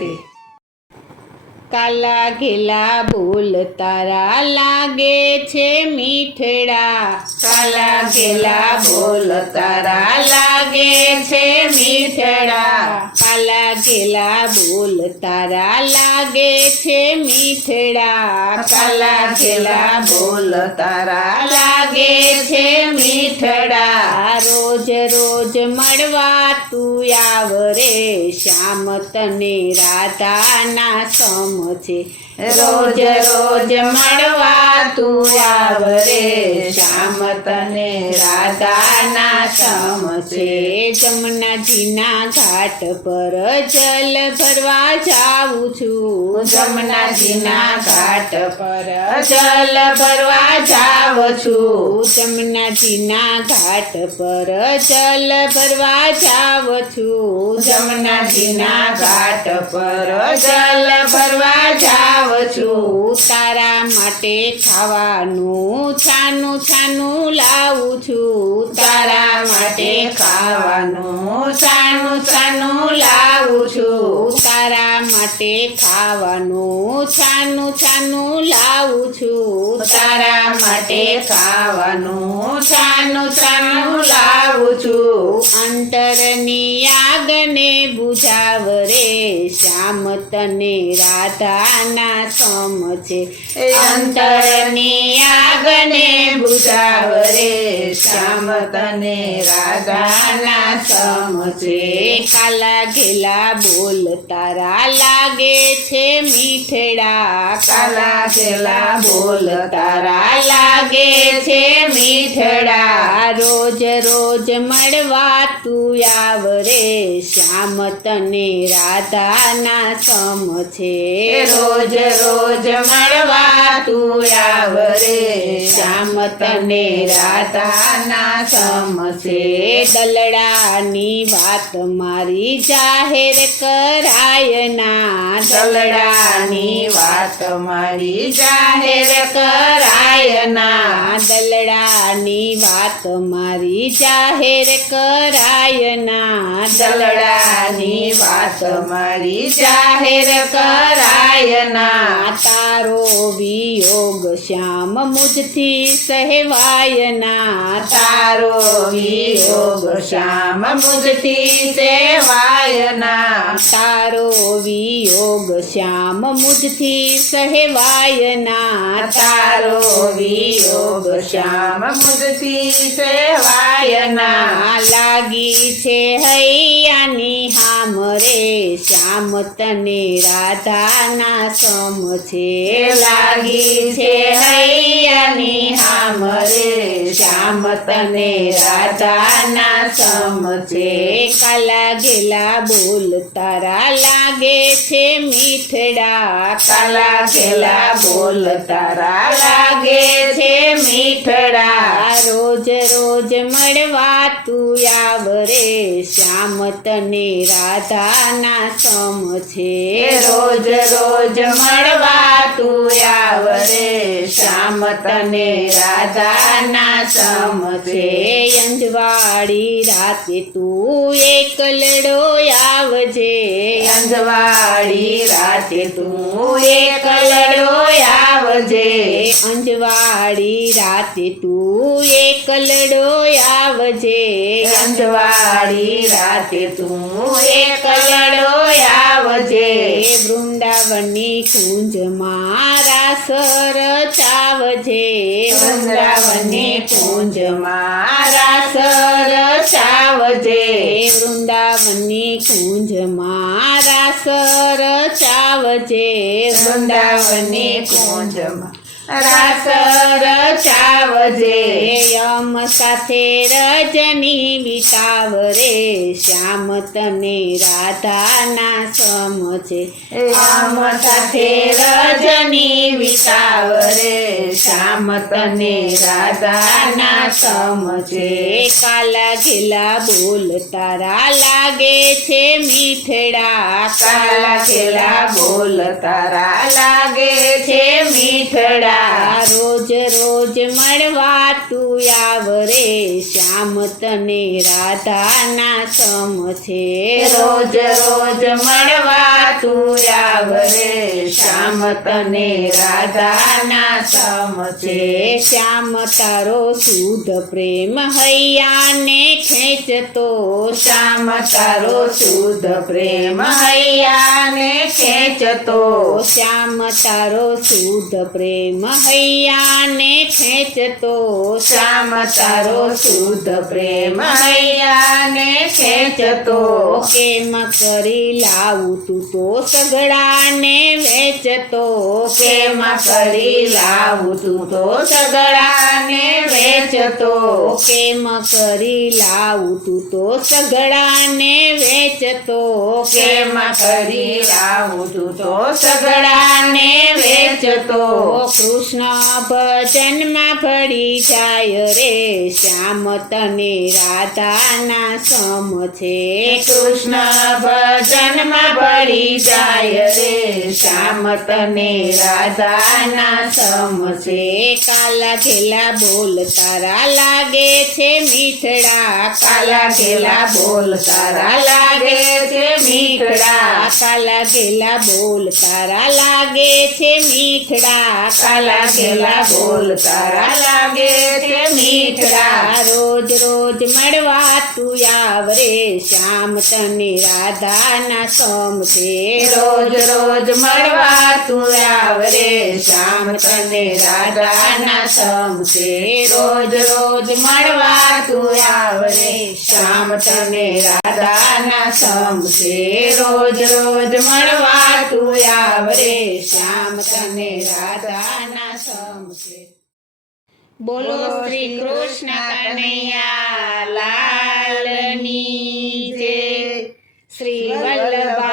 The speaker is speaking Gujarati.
રાધે. કાલા ઘેલા બોલ તારા લાગે છે મીઠડા, કાલા ઘેલા બોલ તારા લાગે છે મીઠડા, કાલા ઘેલા બોલ તારા લાગે છે મીઠડા, કાલા ઘેલા બોલ તારા લાગે છે મીઠડા. રોજ રોજ મળવા તું આવ રે, શ્યામ તને રાધાના સમ છે. રોજ રોજ મળવા તું આવ રે, શ્યામ તને રાધાના સમ છે. જમનાજીના ઘાટ પર જલ ભરવા જાઉં છું, જમનાજીના ઘાટ પર જલ ભરવા જાઉં છું, જમનાજીના ઘાટ પર જલ ભરવા જાઉં છું, જમનાજીના ઘાટ પર જલ ભરવા જાઉં છું. તારા માટે ખાવાનું છાનું છાનું લાવું છું, તારા માટે ખાવાનું છાનું છાનું લાવું છું, તારા માટે ખાવાનું છાનું છાનું લાવું છું, તારા માટે ખાવાનું છાનું છાનું લાવું છું. અંતરની આગને બુઝાવ રે, શ્યામ તને રાધાના સમ છે. અંતરની આગને બુઝાવ રે, શ્યામ તને રાધાના સમ છે. કાલા ઘેલા બોલ તારા લાગે છે મીઠડા, કાલા ઘેલા બોલ તારા લાગે છે મીઠડા. રોજ રોજ મળવા તું આવ રે, શ્યામ તને રાધાના સમ છે. રોજ રોજ મળવા તું આવ રે, શ્યામ તને રાધાના સમ છે. દલડાની વાત મારી જાહેર કરાય ના, દલડાની વાત મારી જાહેર કરાય ના, દલડાની વાત મારી જાહેર કરાય ના, દલડાની વાત મારી જાહેર કરાય ના. તારો વિયોગ શ્યામ મુજથી સહેવાય ના, તારો વિયોગ શ્યામ મુજથી સેવાય ના, તારો વિયોગ શ્યામ મુજથી સહેવાય ના, તારો વિયોગ શ્યામ મુજથી સેવાય ના. લાગી છે હૈયાની હામ રે, શ્યામ તને રાધાના સમ છે. લાગી છે હૈયાની હામ રે, શ્યામ તને રાધાના સમ છે. કાલા ઘેલા બોલ તારા લાગે છે મીઠડા, કાલા ઘેલા બોલ તારા લાગે છે મીઠડા. રોજ રોજ મળવા તું આવ રે, શ્યામ તને રાધાના સમ છે. રોજ રોજ મળવા તું આવ રે, શ્યામ તને રાધાના સમ છે. અંજવાળી રાતે તું એકલડો આવજે, અંજવાળી રાતે તું એકલડો આવજે, અંજવાળી રાતે તું એકલડો આવજે, અંજવાળી રાતે તું એકલડો આવજે. વૃંદાવનની કુંજમાં રાસ રચાવજે, વૃંદાવનની કુંજમાં રાસ રચાવજે, વૃંદાવનની કુંજમાં રાસ રચાવજે, વૃંદાવનની કુંજમાં રાસ રચાવજે. યમ સાથે રજની વિતાવ રે, શ્યામ તને રાધાના સમ છે. આમ સાથે રજની વિતાવ રે, શ્યામ તને રાધાના સમ છે. કાલા ઘેલા બોલ તારા લાગે છે મીઠડા, કાલા ઘેલા બોલ તારા લાગે છે મીઠડા. રોજ રોજ મળવા તું આવ રે, શ્યામ તને રાધાના સમ છે. રોજ રોજ મળવા તું આવરે શ્યામ તને રાધાના સમ છે શ્યામ તારો શુદ્ધ પ્રેમ હૈયાને ખેંચતો શ્યામ તારો શુદ્ધ પ્રેમ હૈયાને ખેંચતો શ્યામ તારો શુદ્ધ પ્રેમ હૈયાને ખેંચતો શ્યામ તારો શુદ્ધ પ્રેમ હૈયાને ખેંચતો કેમ કરી લાવું તું તો સગડાને વેચતો કેમ કરી લાવું તું તો સગડાને વેચતો કેમ કરી લાવું તું તો સગડાને વેચતો કેમ કરી લાવું તું તો સગડાને વેચતો કૃષ્ણ ભજનમાં પડી જાય રે શ્યામ તને રાધાના સમ છે કૃષ્ણ ભજનમાં પડી જાય રે શ્યામ તને રાધાના સમ છે કાલા ઘેલા બોલ તારા લાગે છે મીઠડા કાલા ઘેલા બોલ તારા લાગે છે મીઠડા કાલા ઘેલા બોલ તારા લાગે છે મીઠડા કાલા ઘેલા બોલ તારા લાગે છે મીઠડા રોજ રોજ મળવા તું આવરે શ્યામ તને રાધાના સમ છે રોજ રોજ મળવા તું આવરે શ્યામ તને રાધાના સમ છે રોજ રોજ મળવા તું આવરે શ્યામ તને રાધાના સમ છે રોજ રોજ મળવા તું આવરે શ્યામ તને રાધાના સમ છે બોલો શ્રી કૃષ્ણ કનૈયા લાલની જય શ્રી વલ્લભા